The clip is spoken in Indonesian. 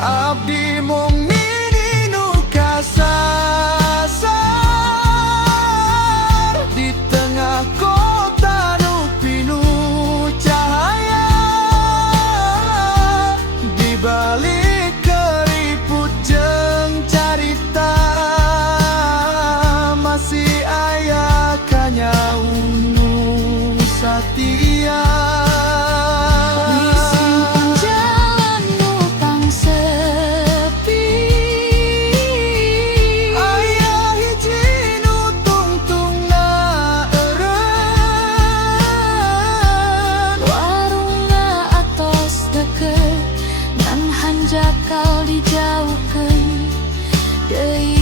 Abdi mung nini nu kasasar di tengah kota nu pinuh cahaya. Di balik keriput jeung carita masih aya kanyaung nu satia. Jakal dijauhkeun deui.